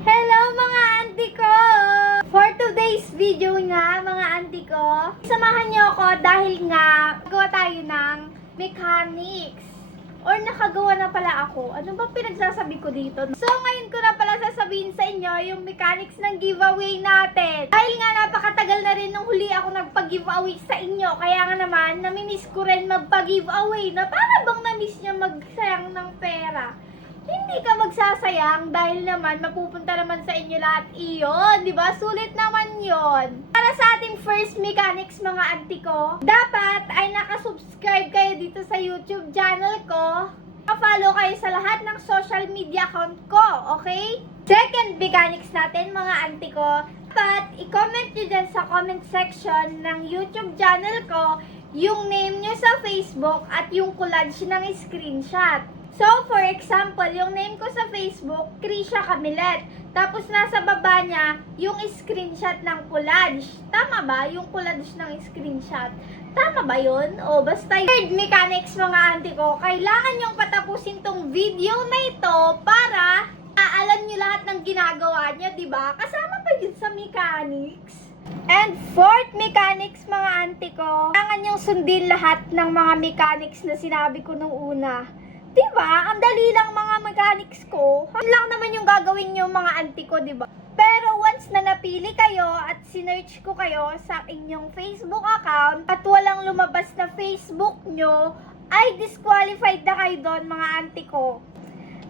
Hello mga auntie ko! For today's video nga mga auntie ko, samahan niyo ako dahil nga gawa tayo ng mechanics. Or nakagawa na pala ako. Ano ba pinagsasabi ko dito? So ngayon ko na pala sasabihin sa inyo yung mechanics ng giveaway natin. Dahil nga napakatagal na rin nung huli ako nagpa-giveaway sa inyo. Kaya nga naman, namimiss ko rin magpa-giveaway na para bang namiss niya magsayang ng pera. Hindi ka magsasayang dahil naman mapupunta naman sa inyo lahat iyon, di ba? Sulit naman yon. Para sa ating first mechanics mga auntie ko, dapat ay nakasubscribe kayo dito sa YouTube channel ko. Follow kayo sa lahat ng social media account ko, okay? Second mechanics natin mga auntie ko, dapat i-comment nyo dyan sa comment section ng YouTube channel ko yung name nyo sa Facebook at yung collage ng screenshot. So, for example, yung name ko sa Facebook, Krisha Camilet. Tapos, nasa baba niya, yung screenshot ng collage. Tama ba? Yung collage ng screenshot. Tama ba yun? O, basta yun. Third mechanics, mga auntie ko, kailangan nyong patapusin tong video na ito para alam nyo lahat ng ginagawa nyo, diba? Kasama pa yun sa mechanics. And fourth mechanics, mga auntie ko, kailangan nyong sundin lahat ng mga mechanics na sinabi ko nung una. Diba? Ang dali lang mga mechanics ko. Yun lang naman yung gagawin nyo mga auntie ko, diba? Pero once na napili kayo at sinearch ko kayo sa inyong Facebook account at walang lumabas na Facebook nyo, ay disqualified na kayo doon mga auntie ko.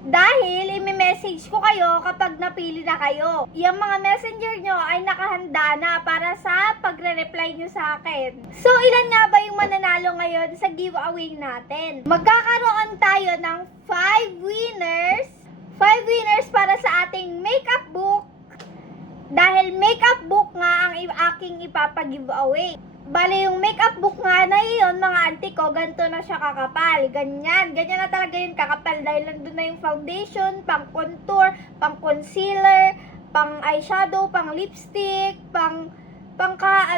Dahil imi-message ko kayo kapag napili na kayo. Yung mga messenger nyo ay nakahanda na para sa pagre-reply nyo sa akin. So, ilan nga ba yung mananalo ngayon sa giveaway natin? Magkakaroon tayo ng 5 winners. 5 winners para sa ating makeup book. Dahil makeup book nga ang aking ipapag-giveaway. Bale, yung makeup book nga na yun, mga auntie ko, ganito na siya kakapal. Ganyan na talaga yun kakapal. Dahil nandun na yung foundation, pang contour, pang concealer, pang eyeshadow, pang lipstick,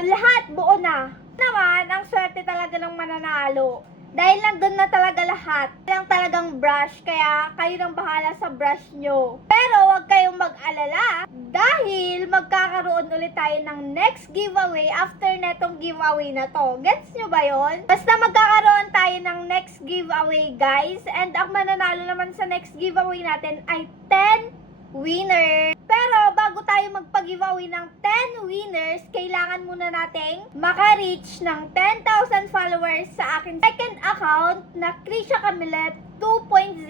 lahat, buo na. Naman, ang swerte talaga ng mananalo. Dahil nandun na talaga lahat. Lang talagang brush, kaya kayo nang bahala sa brush nyo. Pero huwag kayong mag-alala dahil magkakaroon ulit tayo ng next giveaway after netong giveaway na to. Gets nyo ba yon? Basta magkakaroon tayo ng next giveaway, guys. And ang mananalo naman sa next giveaway natin ay 10 winners. Pero bago tayo magpag-giveaway ng 10 winners, kailangan muna nating maka-reach ng 10,000 followers sa akin second account na Krisha Camilet 2.0.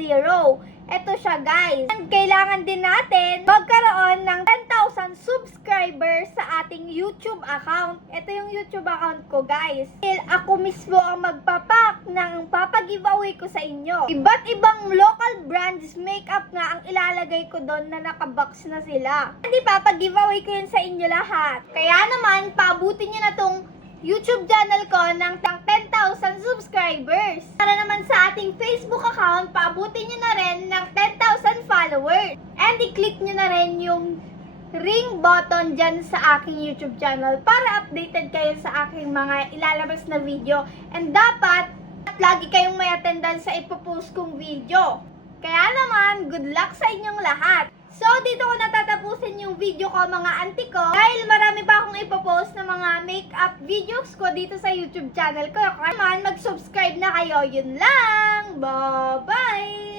Ito siya, guys. And kailangan din natin magkaroon ng 10,000 subscribers sa ating YouTube account. Ito yung YouTube account ko, guys. Ako mismo ang magpapak ng papagiveaway ko sa inyo. Iba't ibang local brands makeup nga ang ilalagay ko doon na nakabox na sila. Hindi papagiveaway ko yun sa inyo lahat. Kaya naman, paabutin nyo na tong YouTube channel ko ng 10,000 subscribers. Para naman sa ating Facebook account, paabutin nyo na rin ng 10,000 followers. And i-click nyo na rin yung ring button dyan sa aking YouTube channel para updated kayo sa aking mga ilalabas na video. And dapat, lagi kayong may attendance sa ipopost kong video. Kaya naman, good luck sa inyong lahat. So, dito ko natatapusin yung video ko mga auntie ko dahil marami pa akong ipopost na mga makeup videos ko dito sa YouTube channel ko. Kaya naman, mag-subscribe na kayo. Yun lang. Bye-bye!